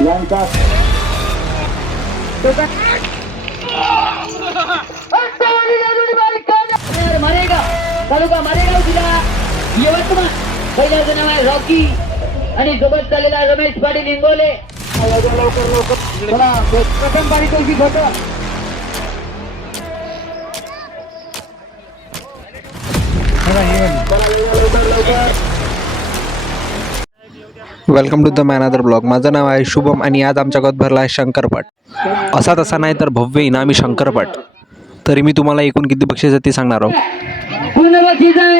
यांचा मारेगाव तालुका मारेगाव जिल्हा यवतमाळ. पहिल्याचं नाव आहे रॉकी आणि सोबत चाललेला रमेश पाटील इंगोले. प्रथम पारितोषिक होतं. वेलकम टू द मॅनदर ब्लॉग. माझं नाव आहे शुभम आणि आज आमच्या गावात भरला आहे शंकरपाट. असा तसा नाही तर भव्य इनामी शंकरपाट. तरी मी तुम्हाला एकूण किती बक्षीस आहे ते सांगणार आहोत. पूर्ण बक्षीस आहे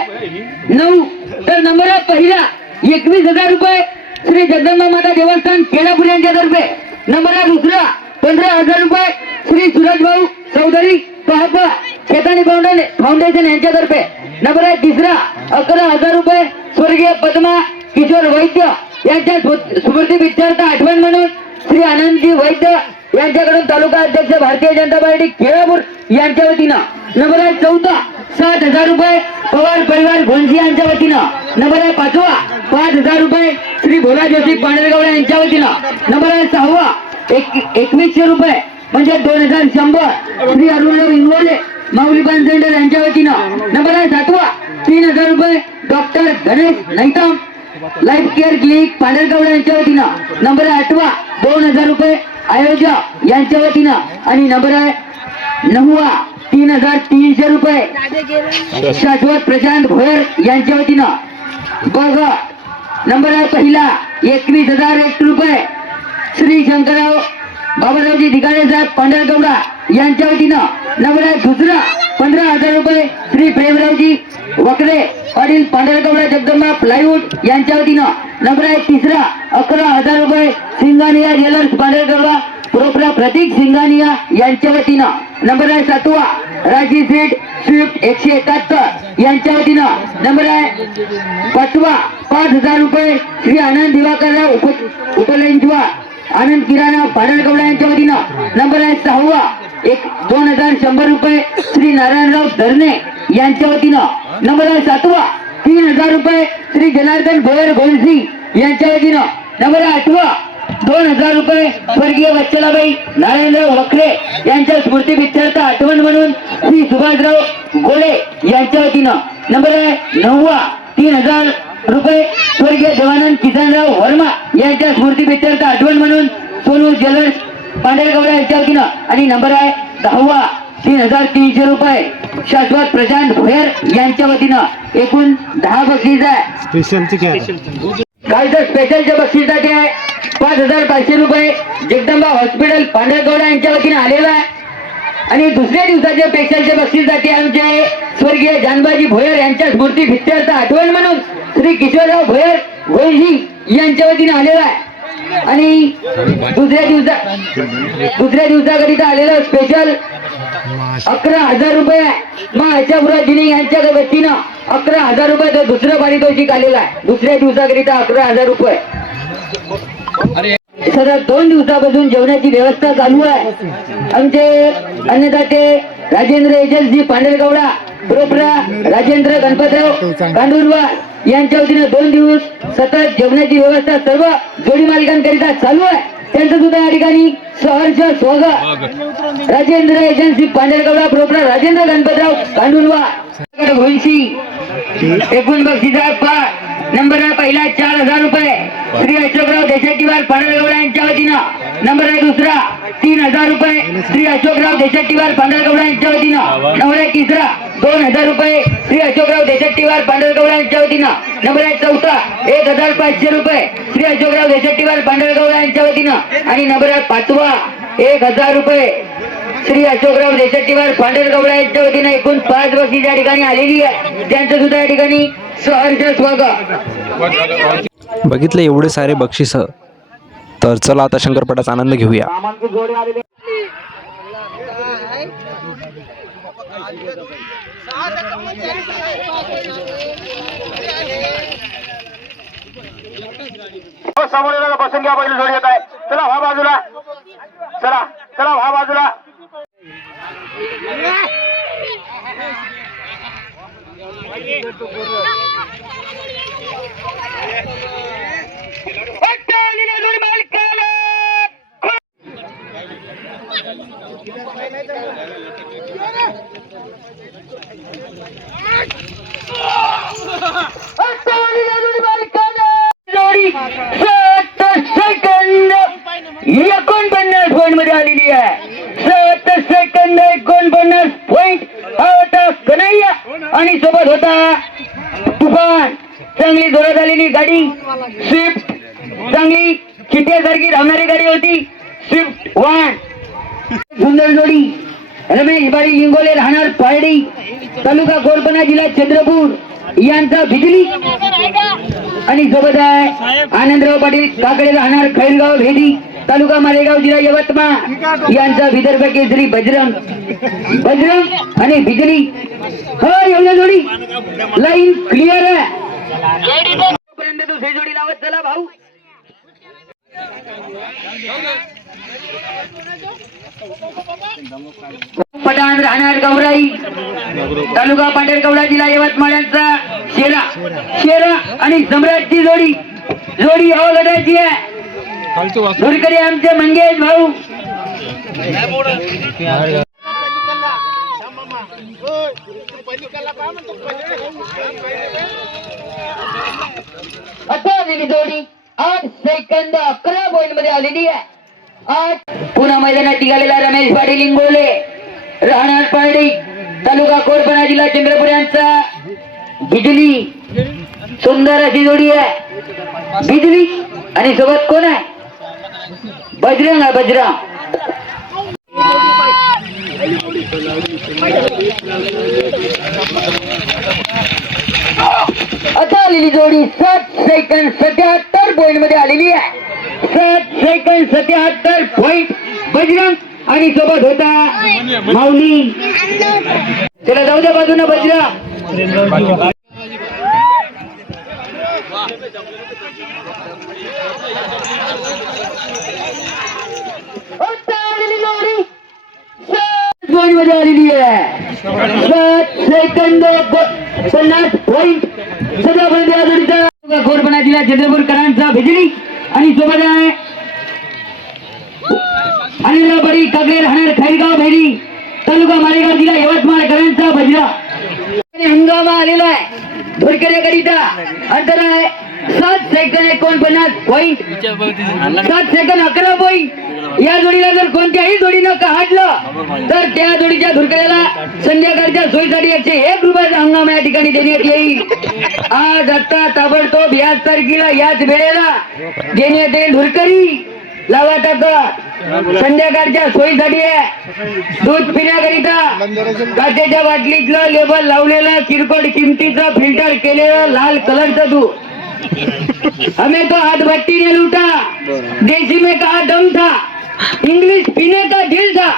9. तर नंबर आहे पहिला 21,000 रुपये श्री जगदंबा माता देवस्थान केळापूर यांच्यातर्फे. नंबर आहे दुसरा 15,000 रुपये श्री सूरज भाऊ चौधरी पहापा खेतानी फाउंडेशन यांच्यातर्फे. नंबर आहे तिसरा 11,000 रुपये स्वर्गीय पद्मा किशोर वैद्य यांच्या स्मृती पिक्चरचा आठवण म्हणून श्री आनंदजी वैद्य यांच्याकडून तालुका अध्यक्ष भारतीय जनता पार्टी केळापूर यांच्या वतीनं. नंबर आहे चौथा 7,000 रुपये पवार परिवार घोणसी यांच्या वतीनं. नंबर आहे पाचवा 5,000 रुपये श्री भोला जोशी पांढरगवडा यांच्या वतीनं. नंबर आहे सहावा 2100 रुपये म्हणजे 2,100 श्री अरुणराव इंगोले माऊलीपान सेंटर यांच्या वतीनं. नंबर आहे सातवा 3,000 रुपये doctor Ganesh Naitam life care clinic Pandhargawada यांच्या वतीनं. नंबर आहे आठवा 2,000 रुपये आयोजक यांच्या वतीनं. आणि नंबर आहे नववा 3,300 रुपये शाश्वत प्रशांत भोयर यांच्या वतीनं. बघ नंबर आहे पहिला 21,001 रुपये श्री शंकरराव बाबारावजी धिकाणे साहेब पांढरगवडा यांच्या वतीनं. नंबर आहे दुसरा 15,000 रुपये श्री प्रेमरावजी वकरे पाटील पांढरगवडा जगदंबा प्लायवूड यांच्या वतीनं. नंबर आहे तिसरा 11,000 रुपये सिंगानिया ज्वेलर्स पांढरगवडा प्रोप्रा प्रतीक सिंगानिया यांच्या वतीनं. नंबर आहे सातवा राजी सीट स्विफ्ट 171 यांच्या वतीनं. नंबर आहे पाचवा 5,000 रुपये श्री आनंद दिवाकरराव उपलेंजवा आनंद किराणा पांढरगवडा यांच्या वतीनं. नंबर आहे सहावा 2,100 रुपये श्री नारायणराव धरणे यांच्या वतीनं. नंबर आहे सातवा 3,000 रुपये श्री जनार्दन भोयर घोणसी यांच्या वतीनं. नंबर आहे आठवा 2,000 रुपये स्वर्गीय वत्सलाबाई नारायणराव वखरे यांच्या स्मृती पिक्चरचा आठवण म्हणून श्री सुभाषराव गोळे यांच्या वतीनं. नंबर आहे नववा 3,000 रुपये स्वर्गीय देवानंद किसनराव वर्मा यांच्या स्मृती पिक्चरचा आठवण म्हणून सोनू ज्वेलर्स पांढरगवडा यांच्या वतीनं. आणि नंबर आहे 10वा 3,300 रुपये शाश्वत प्रशांत भोयर यांच्या वतीनं. एकूण 10 बक्षीस आहे. कालचं स्पेशलच्या बक्षिसाचे आहे 5,500 रुपये जगदंबा हॉस्पिटल पांढरगवडा यांच्या वतीनं आलेला आहे. आणि दुसऱ्या दिवसाचे स्पेशलचे बक्षिसाचे आमचे स्वर्गीय जानबाजी भोयर यांच्या स्मृती पिक्चरचा आठवण म्हणून श्री किशोरराव भोयर घोणसी यांच्या वतीनं आलेला आहे. आणि दुसऱ्या दिवसाकरिता आलेला स्पेशल 11,000 रुपये महाच्यापुरा जिने यांच्या वतीनं 11,000 रुपये तर दुसरं पारितोषिक आलेलं आहे. दुसऱ्या दिवसाकरिता 11,000 रुपये. सतत 2 दिवसापासून जेवणाची व्यवस्था चालू आहे. आमचे अन्नदाते राजेंद्र एजन्सी पांढरगवडा प्रोप्रा राजेंद्र गणपतराव कांडुरवार यांच्या वतीनं 2 दिवस सतत जेवणाची व्यवस्था सर्व जोडी मालकांकरिता चालू आहे. त्यांचं सुद्धा या ठिकाणी सहर्ष स्वागत. राजेंद्र एजन्सी पांढरगवडा प्रोप्रा राजेंद्र गणपतराव कांडुरवार घोणसी. एकूण बक्षीस आहे नंबर आहे पहिला 4,000 रुपये श्री अशोकराव देशेट्टीवार पांढरगवडा यांच्या वतीनं. नंबर आहे दुसरा 3,000 रुपये श्री अशोकराव देशेट्टीवार पांढरगवडा यांच्या वतीनं. नंबर आहे तिसरा 2,000 रुपये श्री अशोकराव देशेट्टीवार पांढरगवडा यांच्या वतीनं. नंबर आहे चौथा 1,500 रुपये श्री अशोकराव देशेट्टीवार पांढरगवडा यांच्या वतीनं. आणि नंबर आहे पाचवा 1,000 रुपये श्री अशोकराव देशेट्टीवार पांढरगवडा यांच्या वतीनं. एकूण 5 बक्षीस या ठिकाणी आलेली आहे. त्यांचं सुद्धा या ठिकाणी सहर्ष स्वागत. बघितले एवढे सारे बक्षीस, तर चला आता शंकरपाटाचा आनंद घेऊया. समोर बसून घ्या. पहिली जोडी येत आहे. चला व्हा बाजूला. चला चला व्हा बाजूला. 49 पॉइंट मध्ये आलेली आहे. 7 सेकंद 49 पॉइंट. हा होता कन्हैया आणि सोबत होता तुफान. चांगली जोरात आलेली गाडी स्विफ्ट, चांगली चिट्यासारखी धावणारी गाडी होती स्विफ्ट 1. सुंदर जोडी रमेश बारी लिंगोले राहणार पारडी तालुका कोरपणा जिल्हा चंद्रपूर यांचा बिजली आणि सोबत आहे आनंदराव पाटील काकडे राहणार खैरगाव भेदी तालुका मालेगाव जिल्हा यवतमाळ यांचा विदर्भ केसरी बजरंग आणि बिजली. हो एवढ्या जोडी लाईन क्लिअर आहे. पर्यंत दुसरी जोडी लावत चला भाऊ. पठाण राहणार गौराई तालुका पांढरकवडा जिल्हा यवतमाळ यांचा शेरा आणि सम्राटची जोडी अवघडाची आहे. धुरकरी आमचे मंगेश भाऊ. आता आलेली जोडी 8 सेकंद 11 पॉइंट मध्ये आलेली आहे. 8 पुन्हा मैदानात निघालेला रमेश पाटील लिंगोले राहणार पारडी तालुका कोरपणा जिल्हा चंद्रपूर यांचा बिजली. सुंदर अशी जोडी आहे बिजली आणि सोबत कोण आहे बजरंग आहे बजरंग. आता आलेली जोडी 7 सेकंद 77 पॉइंट मध्ये आलेली आहे. 7 सेकंद 77 पॉइंट बजरंग आणि सोबत होता माऊली. चला जाऊ द्या बाजूने बजरंग. पॉइंट मध्ये आलेली आहे. 7 सेकंद 50 पॉइंट सध्यापर्यंत या जोडीचा कोरपणा जिल्हा चंद्रपूरकरांचा बिजली आणि सोबत आहे अनिलराव बडी कागले राहणार खैरगाव भेरी तालुका मालेगाव जिल्हा यवतमाळकरांचा बजरा. हंगामा आलेला आहे धुरकऱ्याकरिता. अंतर आहे 7 सेकंद 49 पॉइंट. 7 second 11 point. या जोडीला जर कोणत्याही जोडीनं काढलं तर त्या जोडीच्या धुरकऱ्याला संध्याकाळच्या सोयीसाठी 101 रुपयाचा हंगामा या ठिकाणी देण्यात येईल. आज आता ताबडतोब याच तारखेला याच वेळेला देण्यात येईल. धुरकरी लावा टाका संध्याकाळच्या सोयीसाठी आहे. दूध पिण्याकरिता काचेच्या बाटलीतलं लेबल लावलेलं किरकोळ किमतीचं फिल्टर केलेलं लाल कलरचं दूध. हमें तो हाथ भट्टी ने लूटा, देसी में कहा दम था, इंग्लिश पीने का दिल था,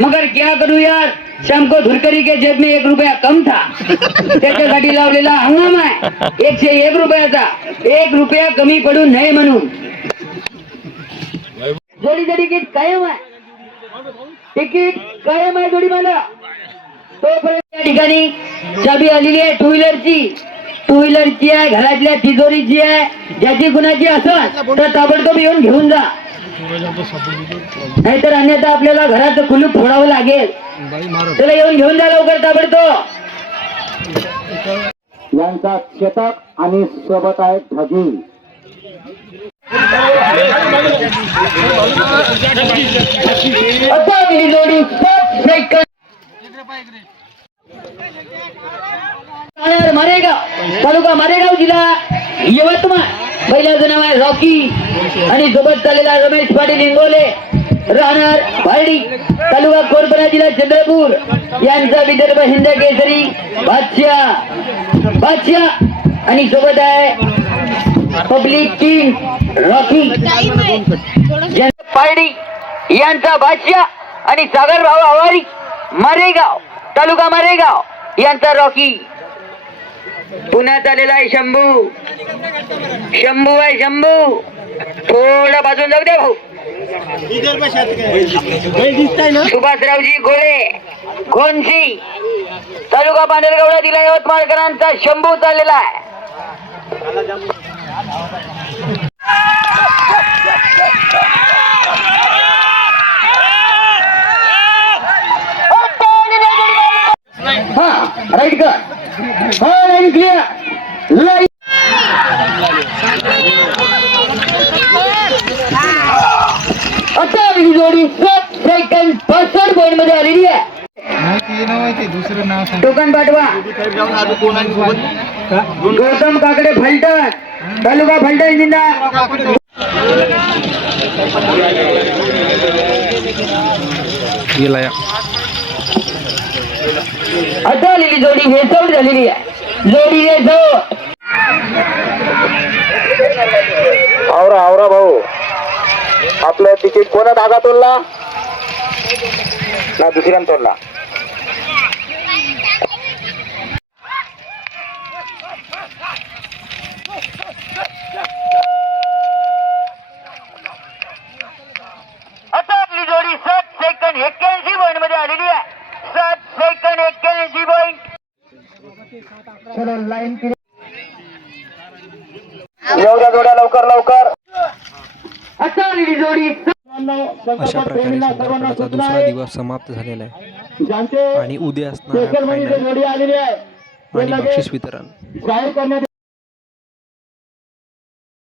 मगर क्या करूं यार शाम को धुरकरी के जेब में 1 रुपया कम था. त्याच्यासाठी लावलेला हंगाम आहे 101 रुपयाचा. 1 रुपया कमी पडू नये म्हणून. जोडीचं तिकीट कायम आहे. तिकीट कायम आहे जोडी मला. तोपर्यंत या ठिकाणी चाबी आलेली आहे टू व्हीलरची आहे घरातल्या तिजोरीची आहे. ज्याची कुणाची असेल तर ताबडतोब येऊन घेऊन जा. नाहीतर अन्यथा आपल्याला घराचं कुलूप फोडावं लागेल. त्याला येऊन घेऊन जा लवकर ताबडतोब. यांचा शतक आणि सोबत आहे ढगी. आता दिली जोडी 7 सेकंद. मारेगाव तालुका मारेगाव जिल्हा यवतमाळ. पहिल्याचं नाव आहे रॉकी आणि सोबत चाललेला रमेश पाटील इंगोले राहणार पारडी तालुका कोरपणा जिल्हा चंद्रपूर यांचा विदर्भ हिंद केसरी बादशाह आणि सोबत आहे पब्लिक किंग रॉकी पारडी यांचा बादशाह आणि सागर भाऊ आवारी मारेगाव तालुका मारेगाव यांचा रॉकी. पुण्यात आलेला आहे शंभू आहे शंभू. थोडा बाजून जाऊ द्या भाऊ. सुभाषरावजी गोळे खोनशी तालुका पांढरकवडा जिल्हा यवतमाळकरांचा शंभू चाललेला आहे. राईट का लाईन क्लिअर. ही जोडी 7 सेकंद 65 पॉइंट मध्ये आलेली आहे. टोकन पाठवा. गौतम काकडे फलटण तालुका फलटण जिल्हा. गेला या आता आलेली जोडी वेचवड झालेली आहे. जोडी वेचवड. आवरा आवरा भाऊ, आपलं तिकीट कोणा धागा तोडला ना दुसऱ्यानं तोडला. आता आपली जोडी 7 सेकंद 81 पॉइंट मध्ये आलेली आहे. 7 सेकंद 81 पॉइंट. चला लाईन एवढ्या जोड्या लवकर लवकर. आता आलेली जोडी. अशा प्रकारे शंकरपटाचा दुसरा दिवस समाप्त झालेला आहे आणि उद्या असणार आहे फायनल जोडी आलेली आहे आणि बक्षीस वितरण. जाहीर करण्यात